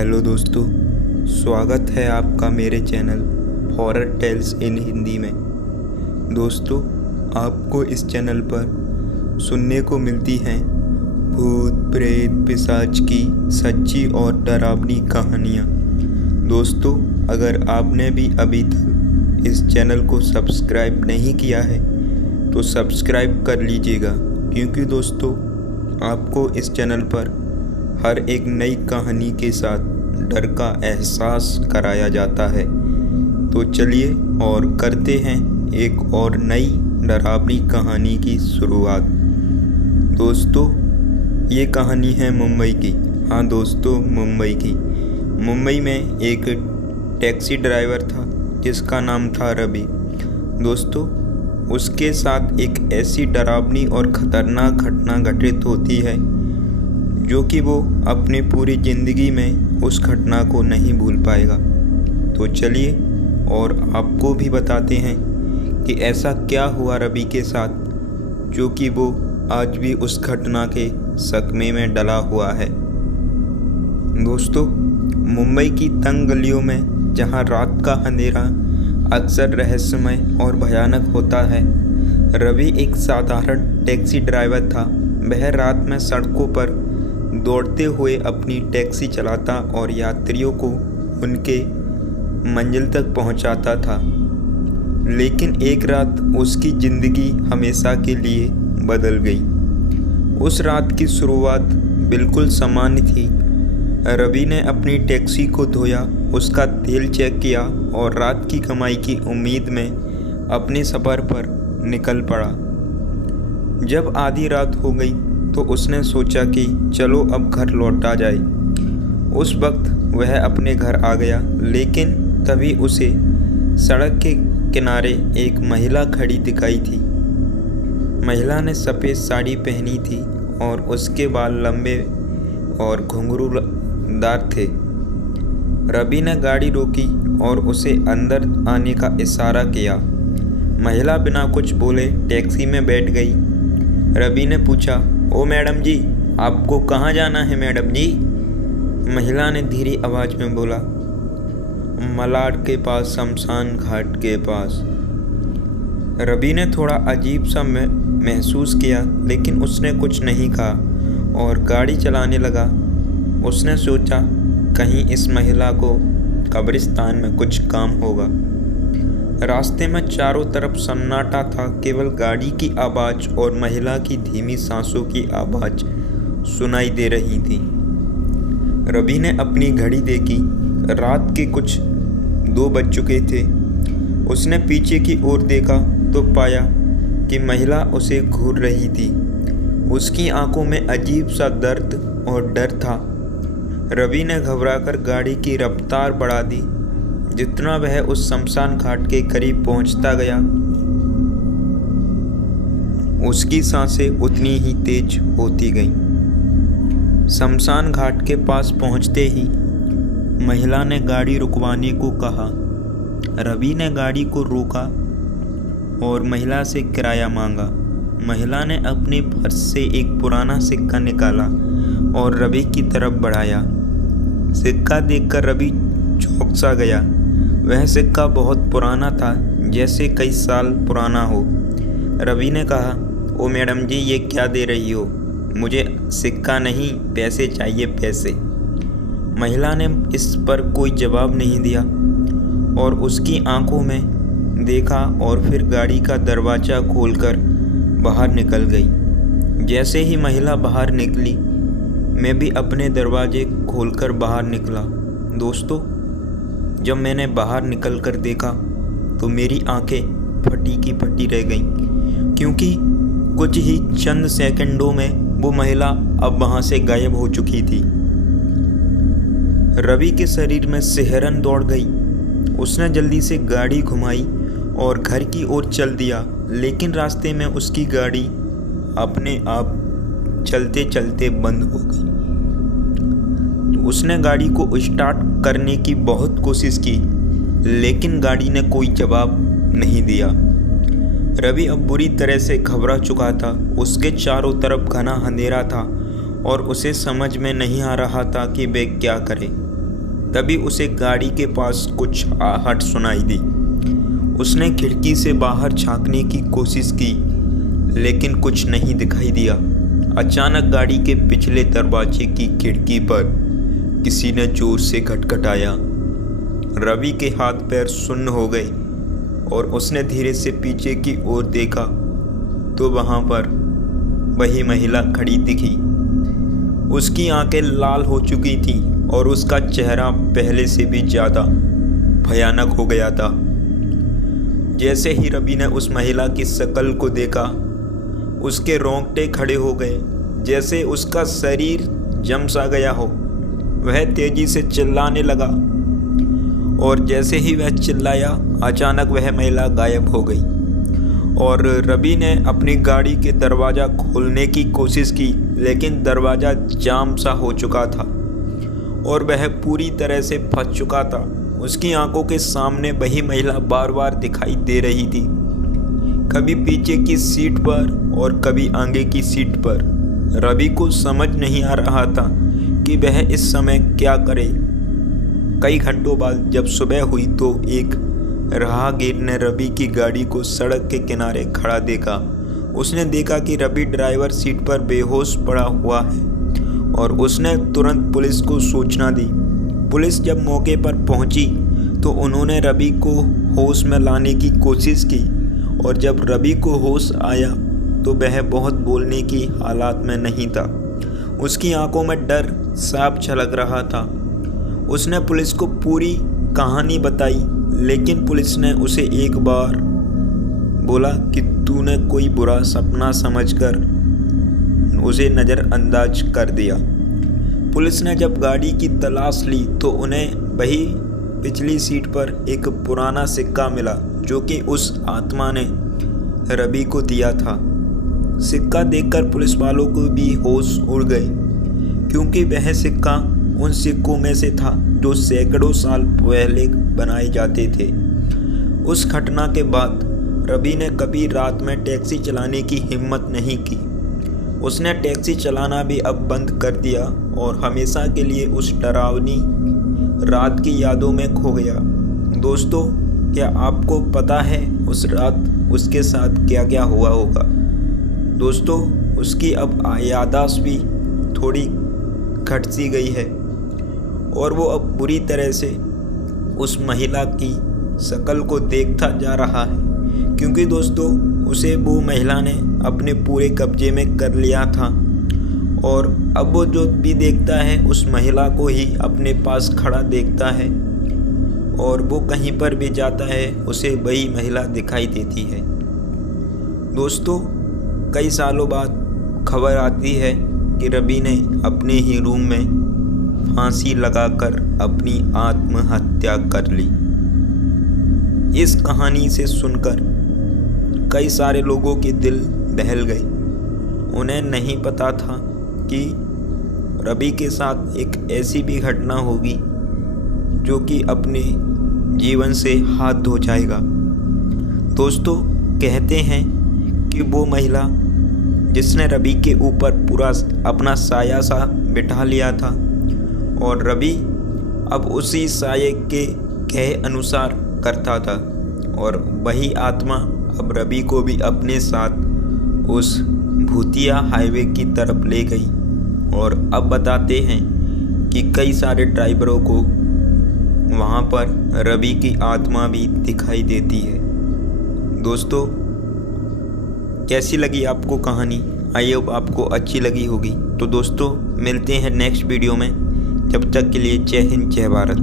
Hello दोस्तों, स्वागत है आपका मेरे चैनल हॉरर टेल्स इन हिंदी में। दोस्तों, आपको इस चैनल पर सुनने को मिलती हैं भूत प्रेत पिशाच की सच्ची और डरावनी कहानियाँ। दोस्तों, अगर आपने भी अभी तक इस चैनल को सब्सक्राइब नहीं किया है तो सब्सक्राइब कर लीजिएगा, क्योंकि दोस्तों आपको इस चैनल पर हर एक नई कहानी के साथ डर का एहसास कराया जाता है। तो चलिए और करते हैं एक और नई डरावनी कहानी की शुरुआत। दोस्तों, ये कहानी है मुंबई की। हाँ दोस्तों, मुंबई की। मुंबई में एक टैक्सी ड्राइवर था जिसका नाम था रवि। दोस्तों, उसके साथ एक ऐसी डरावनी और ख़तरनाक घटना घटित होती है जो कि वो अपनी पूरी ज़िंदगी में उस घटना को नहीं भूल पाएगा। तो चलिए और आपको भी बताते हैं कि ऐसा क्या हुआ रवि के साथ जो कि वो आज भी उस घटना के सकमे में डला हुआ है। दोस्तों, मुंबई की तंग गलियों में जहां रात का अंधेरा अक्सर रहस्यमय और भयानक होता है, रवि एक साधारण टैक्सी ड्राइवर था। वह रात में सड़कों पर दौड़ते हुए अपनी टैक्सी चलाता और यात्रियों को उनके मंजिल तक पहुंचाता था। लेकिन एक रात उसकी ज़िंदगी हमेशा के लिए बदल गई। उस रात की शुरुआत बिल्कुल सामान्य थी। रवि ने अपनी टैक्सी को धोया, उसका तेल चेक किया और रात की कमाई की उम्मीद में अपने सफ़र पर निकल पड़ा। जब आधी रात हो गई तो उसने सोचा कि चलो अब घर लौटा जाए। उस वक्त वह अपने घर आ गया, लेकिन तभी उसे सड़क के किनारे एक महिला खड़ी दिखाई थी। महिला ने सफ़ेद साड़ी पहनी थी और उसके बाल लंबे और घुंघरूदार थे। रवि ने गाड़ी रोकी और उसे अंदर आने का इशारा किया। महिला बिना कुछ बोले टैक्सी में बैठ गई। रवि ने पूछा, ओ मैडम जी, आपको कहाँ जाना है मैडम जी? महिला ने धीरे आवाज़ में बोला, मलाड के पास, शमशान घाट के पास। रवि ने थोड़ा अजीब सा महसूस किया, लेकिन उसने कुछ नहीं कहा और गाड़ी चलाने लगा। उसने सोचा कहीं इस महिला को कब्रिस्तान में कुछ काम होगा। रास्ते में चारों तरफ सन्नाटा था, केवल गाड़ी की आवाज़ और महिला की धीमी सांसों की आवाज़ सुनाई दे रही थी। रवि ने अपनी घड़ी देखी, रात के कुछ 2 बज चुके थे। उसने पीछे की ओर देखा तो पाया कि महिला उसे घूर रही थी। उसकी आंखों में अजीब सा दर्द और डर था। रवि ने घबराकर गाड़ी की रफ्तार बढ़ा दी। जितना वह उस शमशान घाट के करीब पहुंचता गया, उसकी सांसें उतनी ही तेज होती गईं। शमशान घाट के पास पहुंचते ही महिला ने गाड़ी रुकवाने को कहा। रवि ने गाड़ी को रोका और महिला से किराया मांगा। महिला ने अपने पर्स से एक पुराना सिक्का निकाला और रवि की तरफ बढ़ाया। सिक्का देखकर रवि चौंक सा गया। वह सिक्का बहुत पुराना था, जैसे कई साल पुराना हो। रवि ने कहा, ओ मैडम जी, ये क्या दे रही हो? मुझे सिक्का नहीं, पैसे चाहिए, पैसे। महिला ने इस पर कोई जवाब नहीं दिया और उसकी आंखों में देखा और फिर गाड़ी का दरवाज़ा खोलकर बाहर निकल गई। जैसे ही महिला बाहर निकली, मैं भी अपने दरवाजे खोलकर बाहर निकला। दोस्तों, जब मैंने बाहर निकलकर देखा तो मेरी आंखें फटी की फटी रह गईं, क्योंकि कुछ ही चंद सेकंडों में वो महिला अब वहां से गायब हो चुकी थी। रवि के शरीर में सिहरन दौड़ गई। उसने जल्दी से गाड़ी घुमाई और घर की ओर चल दिया, लेकिन रास्ते में उसकी गाड़ी अपने आप चलते चलते बंद हो गई। उसने गाड़ी को स्टार्ट करने की बहुत कोशिश की, लेकिन गाड़ी ने कोई जवाब नहीं दिया। रवि अब बुरी तरह से घबरा चुका था। उसके चारों तरफ घना अंधेरा था और उसे समझ में नहीं आ रहा था कि वे क्या करे। तभी उसे गाड़ी के पास कुछ आहट सुनाई दी। उसने खिड़की से बाहर झांकने की कोशिश की, लेकिन कुछ नहीं दिखाई दिया। अचानक गाड़ी के पिछले दरवाजे की खिड़की पर किसी ने जोर से खटखटाया। रवि के हाथ पैर सुन्न हो गए और उसने धीरे से पीछे की ओर देखा तो वहां पर वही महिला खड़ी दिखी। उसकी आंखें लाल हो चुकी थी और उसका चेहरा पहले से भी ज़्यादा भयानक हो गया था। जैसे ही रवि ने उस महिला की शक्ल को देखा, उसके रोंगटे खड़े हो गए, जैसे उसका शरीर जम सा गया हो। वह तेजी से चिल्लाने लगा और जैसे ही वह चिल्लाया, अचानक वह महिला गायब हो गई और रवि ने अपनी गाड़ी के दरवाज़ा खोलने की कोशिश की, लेकिन दरवाज़ा जाम सा हो चुका था और वह पूरी तरह से फंस चुका था। उसकी आंखों के सामने वही महिला बार बार दिखाई दे रही थी, कभी पीछे की सीट पर और कभी आगे की सीट पर। रवि को समझ नहीं आ रहा था कि वह इस समय क्या करे। कई घंटों बाद जब सुबह हुई तो एक राहगीर ने रवि की गाड़ी को सड़क के किनारे खड़ा देखा। उसने देखा कि रवि ड्राइवर सीट पर बेहोश पड़ा हुआ है और उसने तुरंत पुलिस को सूचना दी। पुलिस जब मौके पर पहुंची तो उन्होंने रवि को होश में लाने की कोशिश की और जब रवि को होश आया तो वह बहुत बोलने की हालात में नहीं था। उसकी आंखों में डर साफ झलक रहा था। उसने पुलिस को पूरी कहानी बताई, लेकिन पुलिस ने उसे एक बार बोला कि तूने कोई बुरा सपना समझकर उसे नज़रअंदाज कर दिया। पुलिस ने जब गाड़ी की तलाश ली तो उन्हें वही पिछली सीट पर एक पुराना सिक्का मिला जो कि उस आत्मा ने रवि को दिया था। सिक्का देखकर पुलिस वालों को भी होश उड़ गए, क्योंकि वह सिक्का उन सिक्कों में से था जो सैकड़ों साल पहले बनाए जाते थे। उस घटना के बाद रवि ने कभी रात में टैक्सी चलाने की हिम्मत नहीं की। उसने टैक्सी चलाना भी अब बंद कर दिया और हमेशा के लिए उस डरावनी रात की यादों में खो गया। दोस्तों, क्या आपको पता है उस रात उसके साथ क्या क्या हुआ होगा? दोस्तों, उसकी अब याददाश्त भी थोड़ी घट सी गई है और वो अब बुरी तरह से उस महिला की शक्ल को देखता जा रहा है, क्योंकि दोस्तों उसे वो महिला ने अपने पूरे कब्जे में कर लिया था और अब वो जो भी देखता है उस महिला को ही अपने पास खड़ा देखता है और वो कहीं पर भी जाता है उसे वही महिला दिखाई देती है। दोस्तों, कई सालों बाद खबर आती है कि रवि ने अपने ही रूम में फांसी लगाकर अपनी आत्महत्या कर ली। इस कहानी से सुनकर कई सारे लोगों के दिल दहल गए। उन्हें नहीं पता था कि रवि के साथ एक ऐसी भी घटना होगी जो कि अपने जीवन से हाथ धो जाएगा। दोस्तों, कहते हैं कि वो महिला जिसने रवि के ऊपर पूरा अपना साया सा बिठा लिया था और रवि अब उसी साये के कहे अनुसार करता था और वही आत्मा अब रवि को भी अपने साथ उस भूतिया हाईवे की तरफ ले गई। और अब बताते हैं कि कई सारे ड्राइवरों को वहाँ पर रवि की आत्मा भी दिखाई देती है। दोस्तों, कैसी लगी आपको कहानी? आई होप आपको अच्छी लगी होगी। तो दोस्तों, मिलते हैं नेक्स्ट वीडियो में। जब तक के लिए जय हिंद, जय भारत।